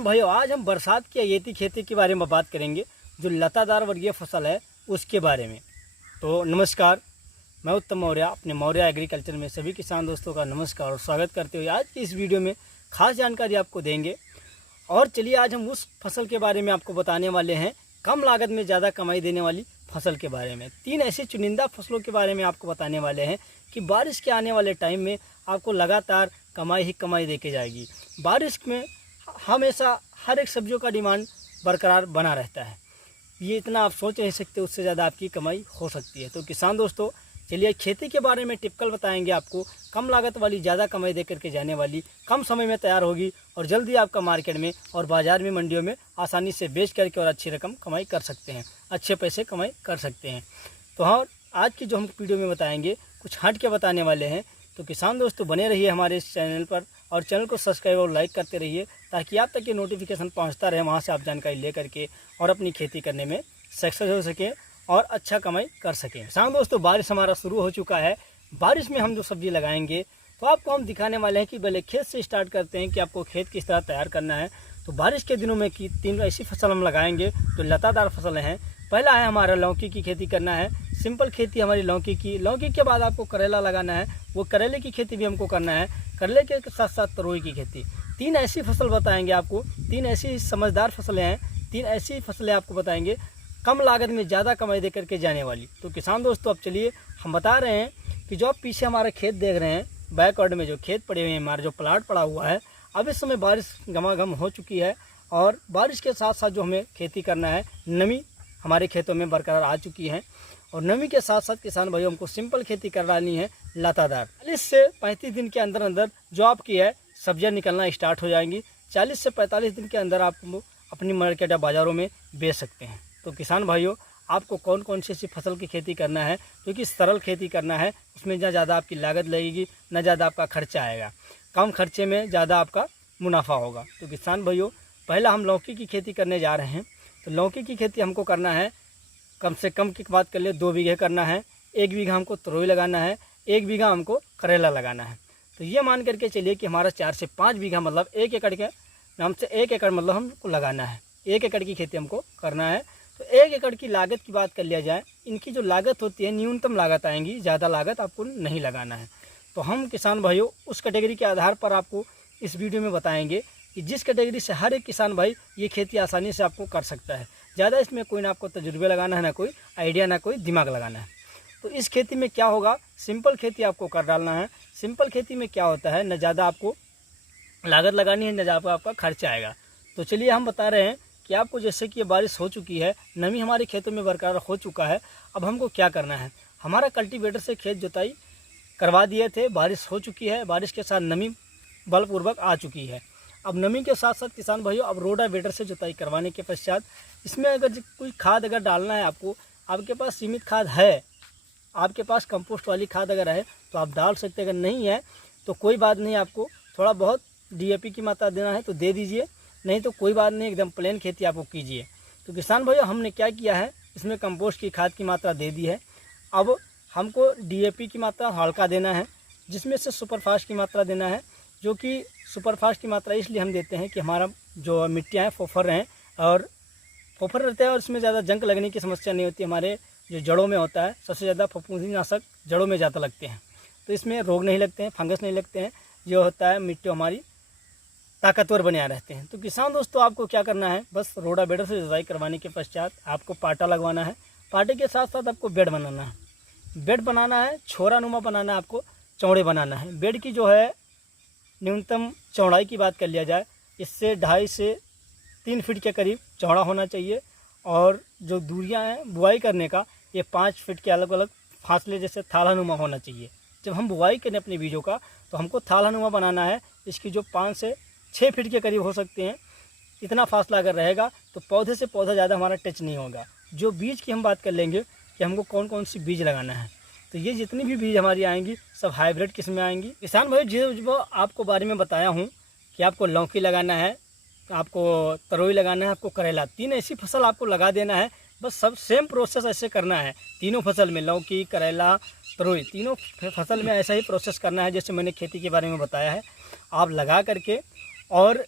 किसान भाइयों, आज हम बरसात की अगेती खेती के बारे में बात करेंगे, जो लतादार वर्गीय फसल है उसके बारे में। तो नमस्कार, मैं उत्तम मौर्य अपने मौर्य एग्रीकल्चर में सभी किसान दोस्तों का नमस्कार और स्वागत करते हुए आज की इस वीडियो में खास जानकारी आपको देंगे। और चलिए आज हम उस फसल के बारे में आपको बताने वाले हैं, कम लागत में ज़्यादा कमाई देने वाली फसल के बारे में। 3 ऐसी चुनिंदा फसलों के बारे में आपको बताने वाले हैं कि बारिश के आने वाले टाइम में आपको लगातार कमाई ही कमाई देके जाएगी। बारिश में हमेशा हर एक सब्जियों का डिमांड बरकरार बना रहता है। ये इतना आप सोच नहीं सकते, उससे ज़्यादा आपकी कमाई हो सकती है। तो किसान दोस्तों, चलिए खेती के बारे में टिपिकल बताएंगे आपको, कम लागत वाली ज़्यादा कमाई दे करके जाने वाली, कम समय में तैयार होगी और जल्दी आपका मार्केट में और बाज़ार में, मंडियों में आसानी से बेच करके और अच्छी रकम कमाई कर सकते हैं, अच्छे पैसे कमाई कर सकते हैं। तो हाँ, आज की जो हम वीडियो में बताएंगे कुछ हट के बताने वाले हैं। तो किसान दोस्तों बने रहिए हमारे इस चैनल पर और चैनल को सब्सक्राइब और लाइक करते रहिए, ताकि आप तक ये नोटिफिकेशन पहुंचता रहे, वहां से आप जानकारी ले करके और अपनी खेती करने में सक्सेस हो सके और अच्छा कमाई कर सकें। किसान दोस्तों, बारिश हमारा शुरू हो चुका है। बारिश में हम जो सब्जी लगाएंगे तो आपको हम दिखाने वाले हैं कि पहले खेत से स्टार्ट करते हैं कि आपको खेत किस तरह तैयार करना है। तो बारिश के दिनों में 3 ऐसी फसल हम लगाएंगे जो लतादार फसलें हैं। पहला है हमारा लौकी की खेती करना है, सिंपल खेती हमारी लौकी की। लौकी के बाद आपको करेला लगाना है, वो करेले की खेती भी हमको करना है, करेले के साथ साथ तरोई की खेती। 3 ऐसी फसल बताएंगे आपको, 3 ऐसी समझदार फसलें हैं, 3 ऐसी फसलें आपको बताएंगे कम लागत में ज़्यादा कमाई दे करके जाने वाली। तो किसान दोस्तों, अब चलिए हम बता रहे हैं कि जो आप पीछे हमारा खेत देख रहे हैं, बैकवर्ड में जो खेत पड़े हुए हैं, हमारा जो प्लाट पड़ा हुआ है, अब इस समय बारिश गमागम हो चुकी है और बारिश के साथ साथ जो हमें खेती करना है, नमी हमारे खेतों में बरकरार आ चुकी है। और नमी के साथ साथ किसान भाइयों, हमको सिंपल खेती करवानी है लतादार। 40 से 35 दिन के अंदर अंदर जो आपकी है सब्जियां निकलना स्टार्ट हो जाएंगी। 40 से 45 दिन के अंदर आप अपनी मार्केट या बाज़ारों में बेच सकते हैं। तो किसान भाइयों, आपको कौन कौन सी ऐसी फसल की खेती करना है, क्योंकि सरल खेती करना है, उसमें ना ज़्यादा आपकी लागत लगेगी, ना ज़्यादा आपका खर्चा आएगा, कम खर्चे में ज़्यादा आपका मुनाफा होगा। तो किसान भाइयों, पहला हम लौकी की खेती करने जा रहे हैं। तो लौकी की खेती हमको करना है, कम से कम की बात कर ले 2 बीघे करना है। 1 बीघा हमको तरोई लगाना है, 1 बीघा हमको करेला लगाना है। तो ये मान करके चलिए कि हमारा 4 से 5 बीघा मतलब 1 एकड़ के नाम से 1 एकड़ मतलब हमको लगाना है। 1 एकड़ की खेती हमको करना है। तो 1 एकड़ की लागत की बात कर लिया जाए, इनकी जो लागत होती है न्यूनतम लागत आएंगी, ज़्यादा लागत आपको नहीं लगाना है। तो हम किसान भाइयों उस कैटेगरी के आधार पर आपको इस वीडियो में बताएंगे कि जिस कैटेगरी से हर एक किसान भाई ये खेती आसानी से आपको कर सकता है। ज़्यादा इसमें कोई ना आपको तजुर्बे लगाना है, ना कोई आइडिया, ना कोई दिमाग लगाना है। तो इस खेती में क्या होगा, सिंपल खेती आपको कर डालना है। सिंपल खेती में क्या होता है, न ज़्यादा आपको लागत लगानी है, न ज़्यादा आपका खर्चा आएगा। तो चलिए हम बता रहे हैं कि आपको, जैसे कि ये बारिश हो चुकी है, नमी हमारे खेतों में बरकरार हो चुका है, अब हमको क्या करना है। हमारा कल्टीवेटर से खेत जुताई करवा दिए थे, बारिश हो चुकी है, बारिश के साथ नमी बलपूर्वक आ चुकी है। अब नमी के साथ साथ किसान भाइयों, अब रोटावेटर से जुताई करवाने के पश्चात इसमें अगर कोई खाद अगर डालना है आपको, आपके पास सीमित खाद है, आपके पास कंपोस्ट वाली खाद अगर है तो आप डाल सकते हैं। अगर नहीं है तो कोई बात नहीं, आपको थोड़ा बहुत DAP की मात्रा देना है तो दे दीजिए, नहीं तो कोई बात नहीं, एकदम प्लेन खेती आपको कीजिए। तो किसान भाइयों, हमने क्या किया है, इसमें कंपोस्ट की खाद की मात्रा दे दी है। अब हमको DAP की मात्रा हल्का देना है, जिसमें से सुपरफास्ट की मात्रा देना है। जो कि सुपरफास्ट की मात्रा इसलिए हम देते हैं कि हमारा जो मिट्टियाँ हैं फोफर हैं और फोफर रहते हैं और इसमें ज़्यादा जंक लगने की समस्या नहीं होती। हमारे जो जड़ों में होता है, सबसे ज़्यादा फफूंदीनाशक जड़ों में ज़्यादा लगते हैं, तो इसमें रोग नहीं लगते हैं, फंगस नहीं लगते हैं। जो होता है मिट्टी हमारी ताकतवर बने रहते हैं। तो किसान दोस्तों, आपको क्या करना है, बस रोटावेटर से जुताई करवाने के पश्चात आपको पाटा लगवाना है। पाटे के साथ साथ आपको बेड बनाना है। बेड बनाना है, छोरानुमा बनाना है, आपको चौड़े बनाना है। बेड की जो है न्यूनतम चौड़ाई की बात कर लिया जाए, इससे 2.5 से 3 फीट के करीब चौड़ा होना चाहिए। और जो दूरियां हैं बुआई करने का, ये 5 फीट के अलग अलग फासले जैसे थालानुमा होना चाहिए। जब हम बुआई करें अपने बीजों का तो हमको थालानुमा बनाना है। इसकी जो 5 से 6 फीट के करीब हो सकते हैं, इतना फासला अगर रहेगा तो पौधे से पौधा ज़्यादा हमारा टच नहीं होगा। जो बीज की हम बात कर लेंगे कि हमको कौन कौन सी बीज लगाना है, तो ये जितनी भी बीज हमारी आएंगी सब हाइब्रिड किस्में आएंगी। किसान भाई, जो आपको बारे में बताया हूँ कि आपको लौकी लगाना है, आपको तरोई लगाना है, आपको करेला, 3 ऐसी फसल आपको लगा देना है। बस सब सेम प्रोसेस ऐसे करना है तीनों फसल में, लौकी, करेला, तरोई, तीनों फसल में ऐसा ही प्रोसेस करना है जैसे मैंने खेती के बारे में बताया है। आप लगा करके और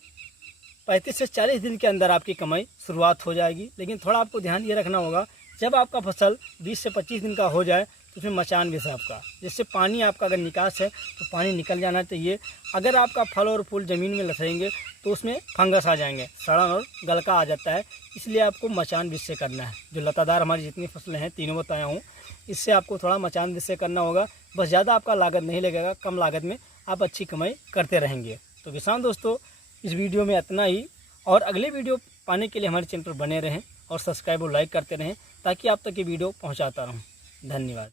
35 से 40 दिन के अंदर आपकी कमाई शुरुआत हो जाएगी। लेकिन थोड़ा आपको ध्यान ये रखना होगा, जब आपका फसल 20 से 25 दिन का हो जाए तो उसमें मचान भी है आपका, जिससे पानी आपका अगर निकास है तो पानी निकल जाना चाहिए। अगर आपका फल और फूल ज़मीन में लथड़ेंगे तो उसमें फंगस आ जाएंगे, सड़न और गलका आ जाता है। इसलिए आपको मचान बीज से करना है। जो लतादार हमारी जितनी फसलें हैं तीनों बताया हूँ, इससे आपको थोड़ा मचान बीज से करना होगा। बस ज़्यादा आपका लागत नहीं लगेगा, कम लागत में आप अच्छी कमाई करते रहेंगे। तो किसान दोस्तों, इस वीडियो में इतना ही, और अगले वीडियो पाने के लिए हमारे चैनल पर बने रहें और सब्सक्राइब और लाइक करते रहें, ताकि आप तक ये वीडियो पहुँचाता रहूँ। धन्यवाद।